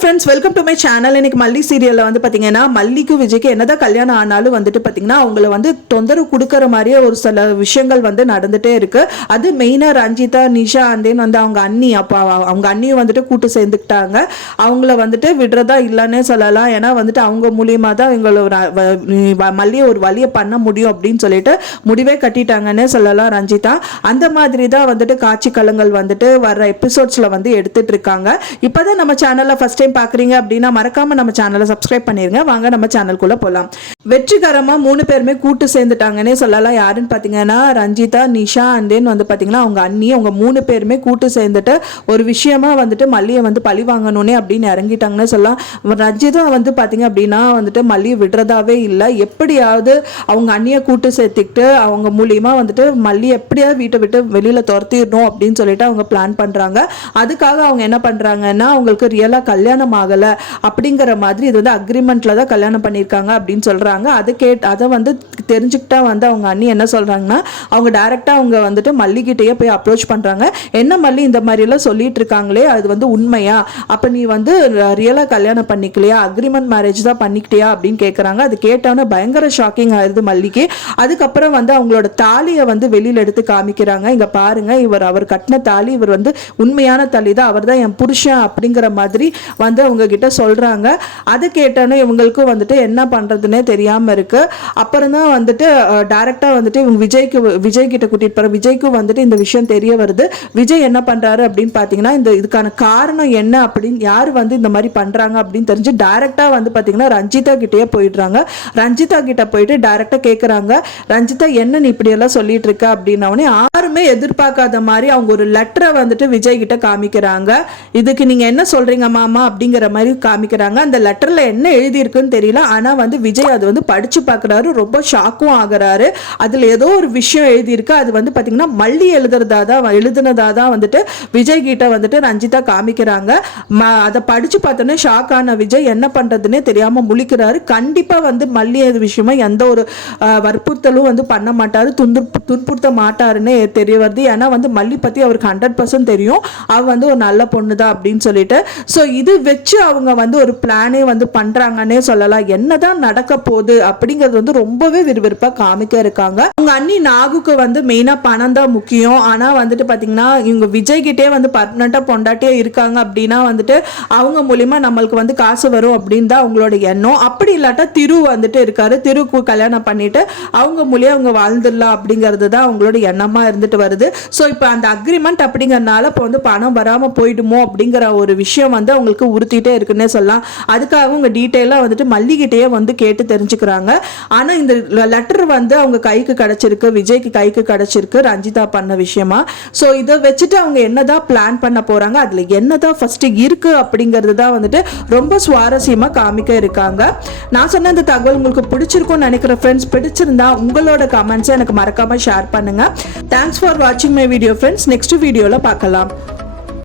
Friends welcome to my channel இன்னைக்கு மல்லி சீரியலில் வந்து பார்த்தீங்கன்னா மல்லிக்கு விஜய்க்கு என்னதான் கல்யாணம் ஆனாலும் வந்துட்டு பார்த்தீங்கன்னா அவங்கள வந்து தொந்தரவு கொடுக்குற மாதிரியே ஒரு சில விஷயங்கள் வந்து நடந்துட்டே இருக்கு. அது மெயினாக ரஞ்சிதா நிஷா அந்தேன்னு வந்து அவங்க அண்ணி அப்போ அவங்க அண்ணியும் வந்துட்டு கூட்டு சேர்ந்துக்கிட்டாங்க. அவங்கள வந்துட்டு விடுறதா இல்லைன்னே சொல்லலாம். ஏன்னா வந்துட்டு அவங்க மூலியமாக தான் இவங்கள மல்லியை ஒரு வழியை பண்ண முடியும் அப்படின்னு சொல்லிட்டு முடிவே கட்டிட்டாங்கன்னே சொல்லலாம் ரஞ்சிதா. அந்த மாதிரி தான் வந்துட்டு காட்சி கலங்கள் வந்துட்டு வர எபிசோட்ஸில் வந்து எடுத்துட்டு இருக்காங்க. இப்போதான் நம்ம சேனலில் ஃபஸ்ட் டைம் பார்க்குறீங்க அப்படின்னா மறக்காம நம்ம சேனலை சப்ஸ்கிரைப் பண்ணிருங்க. வாங்க நம்ம சேனல்குள்ளே போகலாம் வெற்றிகரமாக மூணு பேருமே கூட்டு சேர்ந்துட்டாங்கன்னே சொல்லலாம். யாருன்னு பார்த்தீங்கன்னா ரஞ்சிதா நிஷா அண்ட் தென் வந்து பார்த்தீங்கன்னா அவங்க அண்ணி அவங்க மூணு பேருமே கூட்டு சேர்ந்துட்டு ஒரு விஷயமா வந்துட்டு மல்லியை வந்து பழி வாங்கணும்னே அப்படின்னு இறங்கிட்டாங்கன்னு சொல்லலாம். ரஞ்சிதா வந்து பார்த்தீங்க அப்படின்னா வந்துட்டு மல்லியை விடுறதாவே இல்லை. எப்படியாவது அவங்க அண்ணியை கூட்டு சேர்த்துக்கிட்டு அவங்க மூலியமா வந்துட்டு மல்லி எப்படியாவது வீட்டை விட்டு வெளியில் துரத்திடணும் அப்படின்னு சொல்லிட்டு அவங்க பிளான் பண்றாங்க. அதுக்காக அவங்க என்ன பண்றாங்கன்னா அவங்களுக்கு ரியலாக கல்யாணம் ஆகலை அப்படிங்கிற மாதிரி இது வந்து அக்ரிமெண்ட்ல தான் கல்யாணம் பண்ணியிருக்காங்க அப்படின்னு சொல்றாங்க. அது கேட் அதை வந்து தெரிஞ்சுக்கிட்டா வந்து அவங்க அண்ணி என்ன சொல்கிறாங்கன்னா அவங்க டேரெக்டாக அவங்க வந்துட்டு மல்லிகிட்டேயே போய் அப்ரோச் பண்ணுறாங்க என்ன மல்லி இந்த மாதிரிலாம் சொல்லிட்டு இருக்காங்களே அது வந்து உண்மையா? அப்போ நீ வந்து ரியலாக கல்யாணம் பண்ணிக்கலையா? அக்ரிமெண்ட் மேரேஜ் தான் பண்ணிக்கிட்டியா? அப்படின்னு கேட்குறாங்க அது கேட்டோன்னே பயங்கர ஷாக்கிங் ஆயிடுது மல்லிக்கு. அதுக்கப்புறம் வந்து அவங்களோட தாலியை வந்து வெளியில் எடுத்து காமிக்கிறாங்க. இங்கே பாருங்க இவர் அவர் கட்டின தாலி இவர் வந்து உண்மையான தாலி தான் அவர் தான் என் புருஷன் அப்படிங்கிற மாதிரி வந்து அவங்க கிட்ட சொல்கிறாங்க அது கேட்டோன்னே இவங்களுக்கும் வந்துட்டு என்ன பண்ணுறதுன்னே தெரியாமல் இருக்குது அப்புறம் தான் வந்துட்டு டேரெக்டாக வந்துட்டு இவங்க விஜய்க்கு விஜய் கிட்ட கூட்டிட்டு போற விஜய்க்கும் வந்துட்டு இந்த விஷயம் தெரிய வருது. விஜய் என்ன பண்றாரு அப்படின்னு பாத்தீங்கன்னா இந்த இதுக்கான காரணம் என்ன அப்படின்னு யார் வந்து இந்த மாதிரி பண்றாங்க அப்படின்னு தெரிஞ்சு டேரெக்டாக வந்து பாத்தீங்கன்னா ரஞ்சிதா கிட்டேயே போயிடுறாங்க. ரஞ்சிதா கிட்ட போயிட்டு டேரெக்டாக கேட்குறாங்க ரஞ்சிதா என்ன நீ இப்படி எல்லாம் சொல்லிட்டு இருக்க? அப்படின்னவனே யாருமே எதிர்பார்க்காத மாதிரி அவங்க ஒரு லெட்டரை வந்துட்டு விஜய் கிட்ட காமிக்கிறாங்க. இதுக்கு நீங்க என்ன சொல்றீங்க மாமா? அப்படிங்கிற மாதிரி காமிக்கிறாங்க. அந்த லெட்டர்ல என்ன எழுதியிருக்குன்னு தெரியல. ஆனா வந்து விஜய் அது வந்து படிச்சு பார்க்குறாரு ரொம்ப ஷாக்கும் ஆகிறாரு. அதில் ஏதோ ஒரு விஷயம் எழுதியிருக்கு. அது வந்து பார்த்திங்கன்னா மல்லி எழுதுறதா தான் எழுதுனதா தான் வந்துட்டு விஜய் கிட்ட வந்துட்டு ரஞ்சிதா காமிக்கிறாங்க. ம- அதை படித்து பார்த்தோன்னே ஷாக் ஆன விஜய் என்ன பண்ணுறதுன்னே தெரியாமல் முழிக்கிறாரு. கண்டிப்பாக வந்து மல்லி அது விஷயமா எந்த ஒரு வற்புறுத்தலும் வந்து பண்ண மாட்டார். துன்பு துன்புறுத்த மாட்டாருன்னு தெரிய வருது. ஏன்னா வந்து மல்லி பற்றி அவருக்கு ஹண்ட்ரட் பர்சன்ட் தெரியும். அவ வந்து ஒரு நல்ல பொண்ணு தான் அப்படின்னு சொல்லிட்டு. ஸோ இது வச்சு அவங்க வந்து ஒரு பிளானே வந்து பண்ணுறாங்கன்னே சொல்லலாம். என்னதான் நடக்க போகுது அப்படிங்கிறது வந்து ரொம்பவே விறுவிறுப்பா காமிக்க இருக்காங்க. அவங்க அண்ணி நாகுக்கு வந்து மெயினா பணம் தான் முக்கியம். ஆனா வந்துட்டு பாத்தீங்கன்னா இவங்க விஜய் கிட்டே வந்து பர்மனண்டா பொண்டாட்டியே இருக்காங்க அப்படின்னா வந்துட்டு அவங்க மூலியமா நம்மளுக்கு வந்து காசு வரும் அப்படின்னு தான் அவங்களோட எண்ணம். அப்படி இல்லாட்டா திரு வந்துட்டு இருக்காரு. திருக்கு கல்யாணம் பண்ணிட்டு அவங்க மூலியம் அவங்க வாழ்ந்துடலாம் அப்படிங்கிறது தான் அவங்களோட எண்ணமா இருந்துட்டு வருது. ஸோ இப்போ அந்த அக்ரிமெண்ட் அப்படிங்கறனால இப்போ வந்து பணம் வராம போயிடுமோ அப்படிங்கிற ஒரு விஷயம் வந்து அவங்களுக்கு உறுத்திட்டே இருக்குன்னே சொல்லலாம். அதுக்காக அவங்க டீட்டெயிலாக வந்துட்டு மல்லிகிட்டேயே வந்து கேட்டு தெரிஞ்சுக்கிறாங்க. ஆனால் இந்த லெட்டர் வந்து அவங்க கைக்கு கிடச்சிருக்கு விஜய்க்கு கைக்கு கிடச்சிருக்கு ரஞ்சிதா பண்ண விஷயமா. ஸோ இதை வச்சுட்டு அவங்க என்னதான் பிளான் பண்ண போகிறாங்க அதில் என்னதான் ஃபஸ்ட்டு இருக்கு அப்படிங்கிறது தான் வந்துட்டு ரொம்ப சுவாரஸ்யமாக காமிக்க இருக்காங்க. நான் சொன்ன இந்த தகவல் உங்களுக்கு பிடிச்சிருக்கும்னு நினைக்கிற ஃப்ரெண்ட்ஸ் பிடிச்சிருந்தா உங்களோட கமெண்ட்ஸை எனக்கு மறக்காமல் ஷேர் பண்ணுங்க. தேங்க்ஸ் ஃபார் வாட்சிங் மை வீடியோ ஃப்ரெண்ட்ஸ் நெக்ஸ்ட் வீடியோவில் பார்க்கலாம்.